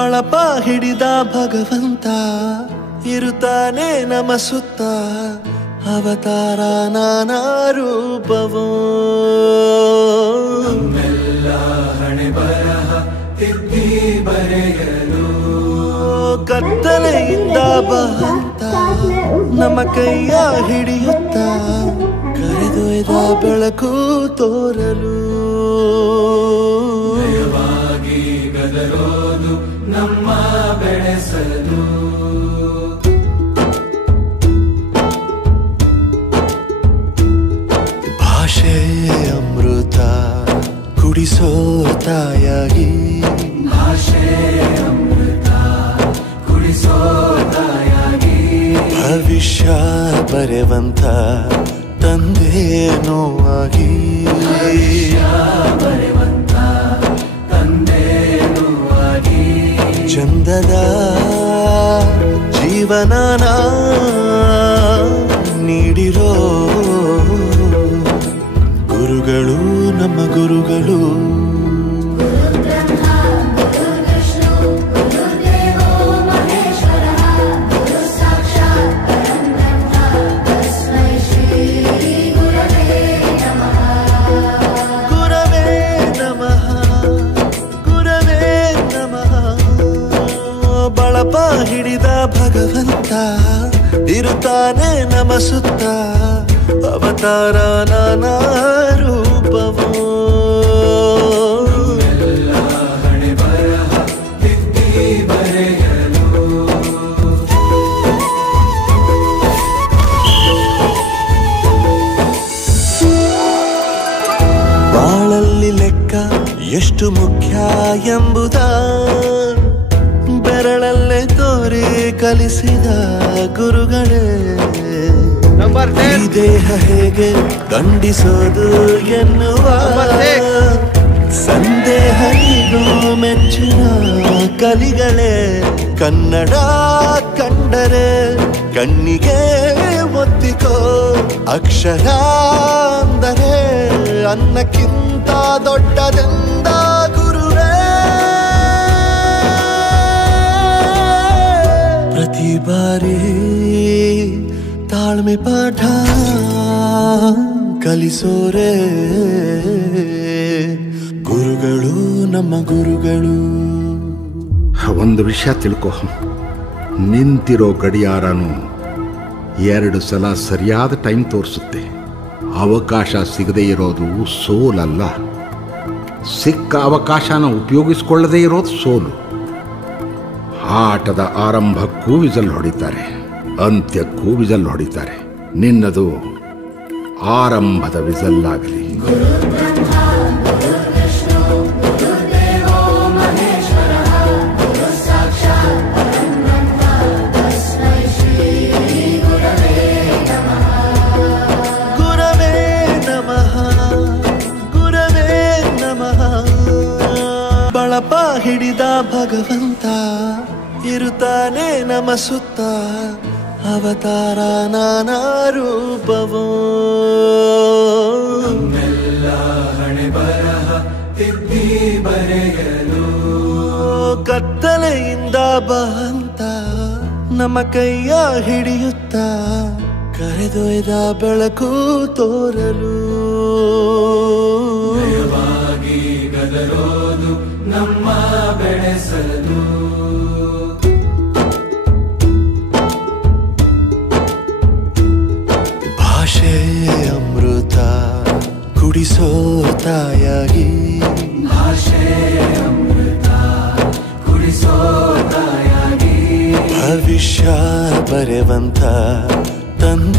ಬಳಪ ಹಿಡಿದ ಭಗವಂತ ಇರುತ್ತಾನೆ ನಮ ಸುತ್ತ ಅವತಾರ ನಾನಾ ರೂಪವೋ ನಮ್ಮೆಲ್ಲ ಹಣೆ ಬರಹ ತಿದ್ದಿ ಬರೆಯಲು ಕತ್ತಲೆಯಿಂದ ಬಹಂತ ನಮ್ಮ ಕೈಯ ಹಿಡಿಯುತ್ತ ಕರೆದೊಯ್ದ ಬೆಳಕು ತೋರಲು ಭಯವಾಗಿ ಗದರೋದು ನಮ್ಮ ಬೆಳೆಸಲು ಭಾಷೆ ಅಮೃತ ಕುಡಿಸೋ ತಾಯಾಗಿ ಭಾಷೆ ಅಮೃತ ಕುಡಿಸೋ ತಾಯಾಗಿ ಭವಿಷ್ಯ ಬರೆವಂತ ತಂದೆ ನೋವಾಗಿ ಬರೆವಂತ ತಂದೆ ನೋವಾಗಿ ಚಂದದ ಜೀವನನ ನೀಡಿರೋ ಗುರುಗಳು ನಮ್ಮ ಗುರುಗಳು ಬಳಪ ಹಿಡಿದ ಭಗವಂತ ಇರುತ್ತಾನೆ ನಮ ಸುತ್ತ ಅವತಾರ ನಾನಾ ರೂಪವೋ ಎಲ್ಲ ಹಣೆ ಬರಹ ತಿದ್ದಿ ಬರೆಯಲು ಬಾಳಲ್ಲಿ ಲೆಕ್ಕ ಎಷ್ಟು ಮುಖ್ಯ ಎಂಬುದ ಬೆರಳಲ್ಲೇ ತೋರಿ ಕಲಿಸಿದ ಗುರುಗಳೇ ಈ ದೇಹ ಹೇಗೆ ದಂಡಿಸೋದು ಎನ್ನುವ ಸಂದೇಹನಿಗೂ ಮೆಚ್ಚಿನ ಕಲಿಗಳೇ ಕನ್ನಡ ಕಂಡರೆ ಕಣ್ಣಿಗೆ ಒತ್ತಿಕೋ ಅಕ್ಷರ ಅಂದರೆ ಅನ್ನಕ್ಕಿಂತ ದೊಡ್ಡದೆಂದ ಗುರುವೇ ಪ್ರತಿ ಬಾರಿ ತಾಳ್ಮೆ ಪಾಠ ಕಲಿಸೋರೆ ಗುರುಗಳು ನಮ್ಮ ಗುರುಗಳು ಒಂದು ವಿಷಯ ತಿಳ್ಕೊ, ನಿಂತಿರೋ ಗಡಿಯಾರನು 2 ಸಲ ಸರಿಯಾದ ಟೈಮ್ ತೋರಿಸುತ್ತೆ. ಅವಕಾಶ ಸಿಗದೇ ಇರೋದು ಸೋಲಲ್ಲ, ಸಿಕ್ಕ ಅವಕಾಶನ ಉಪಯೋಗಿಸ್ಕೊಳ್ಳದೇ ಇರೋದು ಸೋಲು. ಆಟದ ಆರಂಭಕ್ಕೂ ವಿಸಲ್ ಹೊಡಿತಾರೆ, ಅಂತ್ಯಕ್ಕೂ ವಿಸಲ್ ಹೊಡಿತಾರೆ. ನಿನ್ನದು ಆರಂಭದ ವಿಸಲ್ಲಾಗಲಿ. ಬಳಪ ಹಿಡಿದ ಭಗವಂತ ಇರುತ್ತಾನೆ ನಮ ಸುತ್ತ ಅವತಾರ ನಾನಾ ರೂಪವೋ ನಮ್ಮೆಲ್ಲ ಹಣೆ ಬರಹ ತಿದ್ದಿ ಬರೆಯಲು ಕತ್ತಲೆಯಿಂದ ಬಹಂತ ನಮ್ಮ ಕೈಯ ಹಿಡಿಯುತ್ತ ಕರೆದೊಯ್ದ ಬೆಳಕು ತೋರಲು ಭಯವಾಗಿ ಗದರೋದು ನಮ್ಮ ಬೆಳೆಸಲು ಭಾಷೆ ಅಮೃತ ಕುಡಿಸೋ ತಾಯಾಗಿ ಭಾಷೆ ಅಮೃತ ಕುಡಿಸೋ ತಾಯಾಗಿ ಭವಿಷ್ಯ ಬರೆವಂತ ತಂದೆ